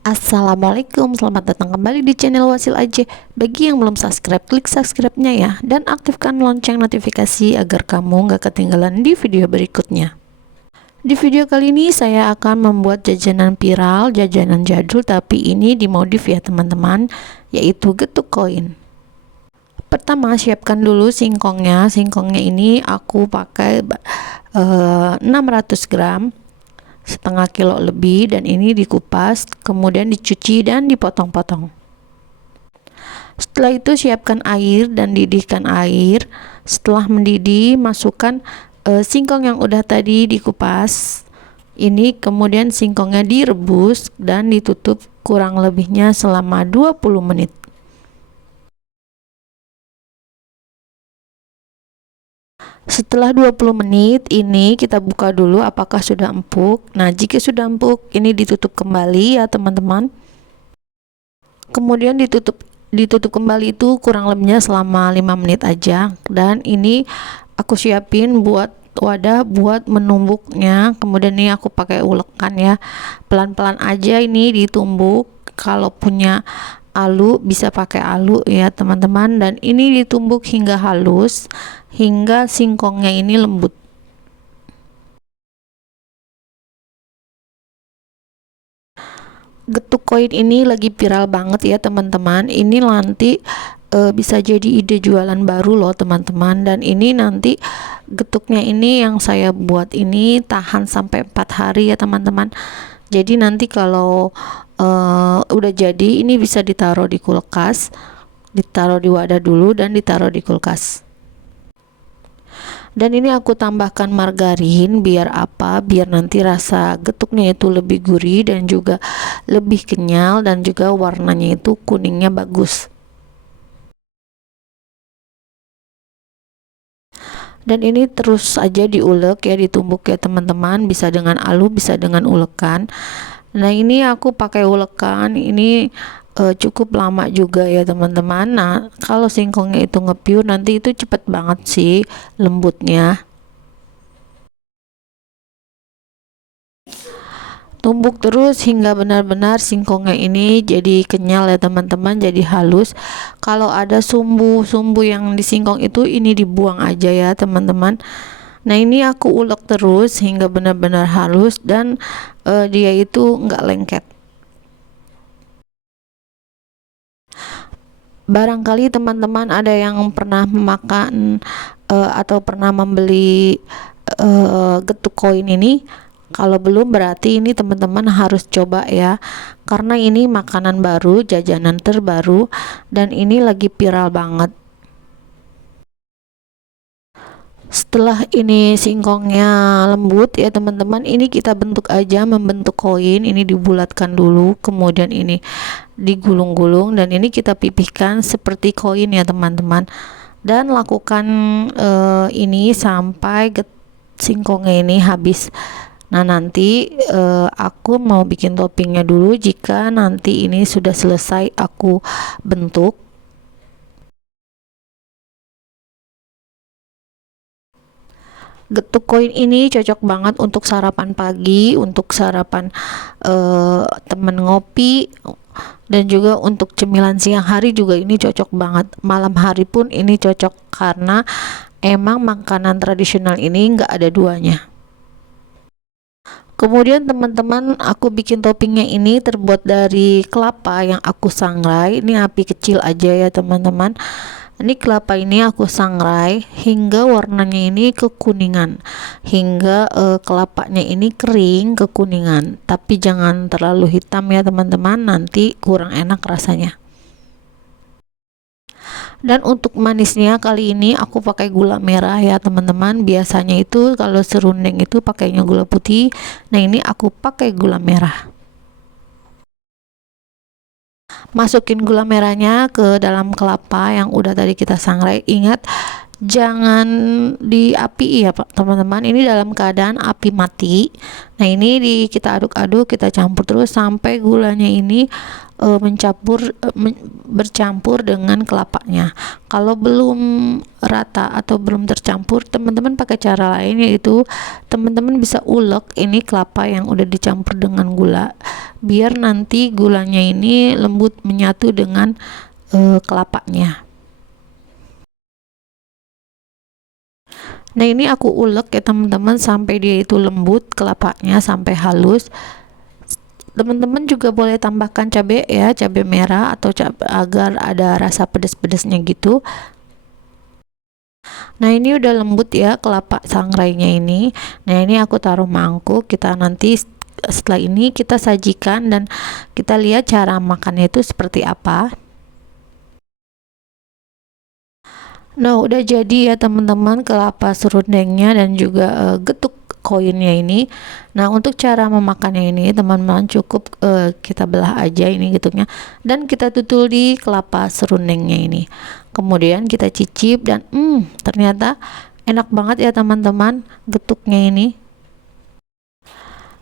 Assalamualaikum, selamat datang kembali di channel Wasil Aja. Bagi yang belum subscribe, klik subscribe-nya ya, dan aktifkan lonceng notifikasi agar kamu gak ketinggalan di video berikutnya. Di video kali ini saya akan membuat jajanan viral, jajanan jadul, tapi ini dimodif ya teman-teman, yaitu getuk koin. Pertama, siapkan dulu singkongnya. Singkongnya ini aku pakai 600 gram, setengah kilo lebih, dan ini dikupas, kemudian dicuci dan dipotong-potong. Setelah itu siapkan air dan didihkan air. Setelah mendidih, masukkan singkong yang udah tadi dikupas ini, kemudian singkongnya direbus dan ditutup kurang lebihnya selama 20 menit. Setelah 20 menit ini kita buka dulu apakah sudah empuk. Nah, jika sudah empuk ini ditutup kembali ya teman-teman. Kemudian ditutup kembali itu kurang lebihnya selama 5 menit aja. Dan ini aku siapin buat wadah buat menumbuknya. Kemudian ini aku pakai ulekan ya. Pelan-pelan aja ini ditumbuk. Kalau punya alu bisa pakai alu ya teman-teman, dan ini ditumbuk hingga halus, hingga singkongnya ini lembut. Getuk koin ini lagi viral banget ya teman-teman. Ini nanti bisa jadi ide jualan baru loh teman-teman. Dan ini nanti getuknya ini yang saya buat ini tahan sampai 4 hari ya teman-teman. Jadi nanti kalau udah jadi ini bisa ditaruh di kulkas, ditaruh di wadah dulu dan ditaruh di kulkas. Dan ini aku tambahkan margarin biar apa? Biar nanti rasa getuknya itu lebih gurih dan juga lebih kenyal, dan juga warnanya itu kuningnya bagus. Dan ini terus aja diulek ya, ditumbuk ya teman-teman, bisa dengan alu bisa dengan ulekan. Nah, ini aku pakai ulekan ini cukup lama juga ya teman-teman. Nah, kalau singkongnya itu ngepiur nanti itu cepet banget sih lembutnya. Tumbuk terus hingga benar-benar singkongnya ini jadi kenyal ya teman-teman, jadi halus. Kalau ada sumbu-sumbu yang di singkong itu ini dibuang aja ya teman-teman. Nah, ini aku ulek terus hingga benar-benar halus dan dia itu nggak lengket. Barangkali teman-teman ada yang pernah memakan atau pernah membeli getuk koin ini. Kalau belum berarti ini teman-teman harus coba ya, karena ini makanan baru, jajanan terbaru, dan ini lagi viral banget. Setelah ini singkongnya lembut ya teman-teman, ini kita bentuk aja, membentuk koin. Ini dibulatkan dulu, kemudian ini digulung-gulung, dan ini kita pipihkan seperti koin ya teman-teman. Dan lakukan ini sampai singkongnya ini habis. Nah, nanti aku mau bikin toppingnya dulu. Jika nanti ini sudah selesai aku bentuk, getuk koin ini cocok banget untuk sarapan pagi, untuk sarapan temen ngopi, dan juga untuk cemilan siang hari juga ini cocok banget. Malam hari pun ini cocok karena emang makanan tradisional ini nggak ada duanya. Kemudian teman-teman, aku bikin toppingnya ini terbuat dari kelapa yang aku sangrai. Ini api kecil aja ya teman-teman. Ini kelapa ini aku sangrai hingga warnanya ini kekuningan, hingga kelapanya ini kering kekuningan, tapi jangan terlalu hitam ya teman-teman, nanti kurang enak rasanya. Dan untuk manisnya kali ini aku pakai gula merah ya teman-teman. Biasanya itu kalau serundeng itu pakainya gula putih. Nah, ini aku pakai gula merah. Masukin gula merahnya ke dalam kelapa yang udah tadi kita sangrai. Ingat, jangan diapi ya Pak teman-teman, ini dalam keadaan api mati. Nah ini kita aduk-aduk, kita campur terus sampai gulanya ini bercampur dengan kelapanya. Kalau belum rata atau belum tercampur, teman-teman pakai cara lain, yaitu teman-teman bisa ulek ini kelapa yang udah dicampur dengan gula, biar nanti gulanya ini lembut menyatu dengan kelapanya. Nah ini aku ulek ya teman-teman sampai dia itu lembut, kelapanya sampai halus. Teman-teman juga boleh tambahkan cabai ya, cabai merah atau agar ada rasa pedas-pedasnya gitu. Nah ini udah lembut ya kelapa sangrainya ini. Nah ini aku taruh mangkuk, kita nanti setelah ini kita sajikan dan kita lihat cara makannya itu seperti apa. Nah udah jadi ya teman-teman kelapa serundengnya dan juga getuk koinnya ini. Nah untuk cara memakannya ini teman-teman cukup kita belah aja ini getuknya dan kita tutul di kelapa serundengnya ini. Kemudian kita cicip dan ternyata enak banget ya teman-teman getuknya ini.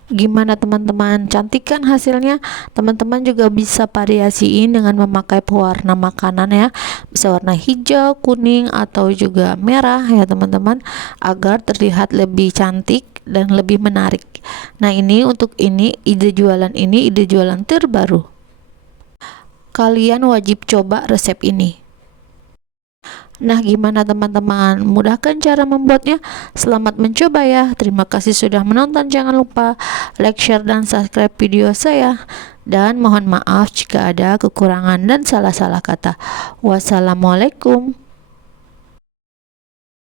Gimana teman-teman, cantik kan hasilnya? Teman-teman juga bisa variasiin dengan memakai pewarna makanan ya, bisa warna hijau, kuning atau juga merah ya teman-teman, agar terlihat lebih cantik dan lebih menarik. Nah ini untuk ide jualan terbaru, kalian wajib coba resep ini. Nah, gimana teman-teman? Mudahkan cara membuatnya? Selamat mencoba ya. Terima kasih sudah menonton. Jangan lupa like, share, dan subscribe video saya. Dan mohon maaf jika ada kekurangan dan salah-salah kata. Wassalamualaikum.